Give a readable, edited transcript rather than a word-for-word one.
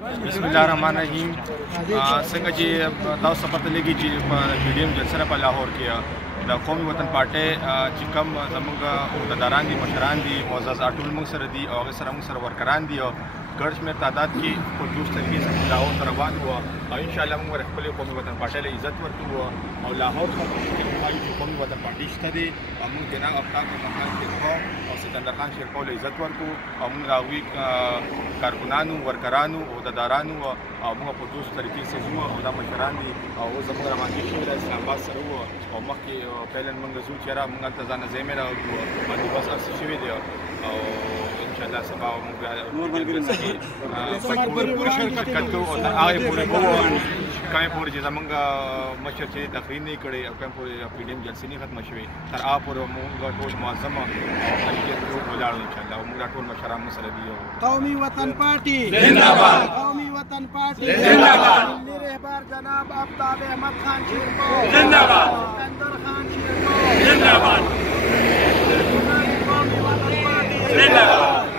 बिस्मिल्लाहिर्रहमानिर्रहीम। څنګه چې تاسو پته لګي چې په PDM جلسه په لاهور کې د قومي وطن پارټي چې کوم زموږ عہدیداران دي، مشران دي، معزز ټول موږ سره دي او هغه سره موږ سره ورکران دي او ګڼ شمېر تعداد کې په جوش طریقې سره لاهور ته روان وو او انشاءالله موږ خپل قومي وطن پارټي له عزت ورکوو او لاهور ته چې قومي وطن پارټي شته دي موږ د نام افطار په مکان کې او سکندر خان شیرپور له عزت ورکوو او موږ راوي کارکونانو، ورکرانو، عہدیدارانو او موږ په جوش طریقې سره وو او دا مشران دي او زموږ رواني شوي د اسلام آباد سره وو او مخکې پیلن موږ زو چې را موږ ته ځان زمې را باندې بس ارسي شوي دي او انشاءالله سبا موږ پورې شرکت کوو او تر هغې پورې کوو کومې پورې چې زموږ مشر چې تقریر نه کړی او کومې پورې PDM جلسې نه ختمه شوې تر هغه پورې موږ ټول معظم او خلیفیت ولاړو انشاءالله او موږ ټول مشران مو سره دي. قومي وطن پارٹی زندہ باد، قومي وطن پارٹی زندہ باد، ملی رہبر جناب آفتاب احمد خان شیرپور زندہ باد، سکندر خان شیرپور زندہ باد، قومي وطن پارٹی زندہ باد.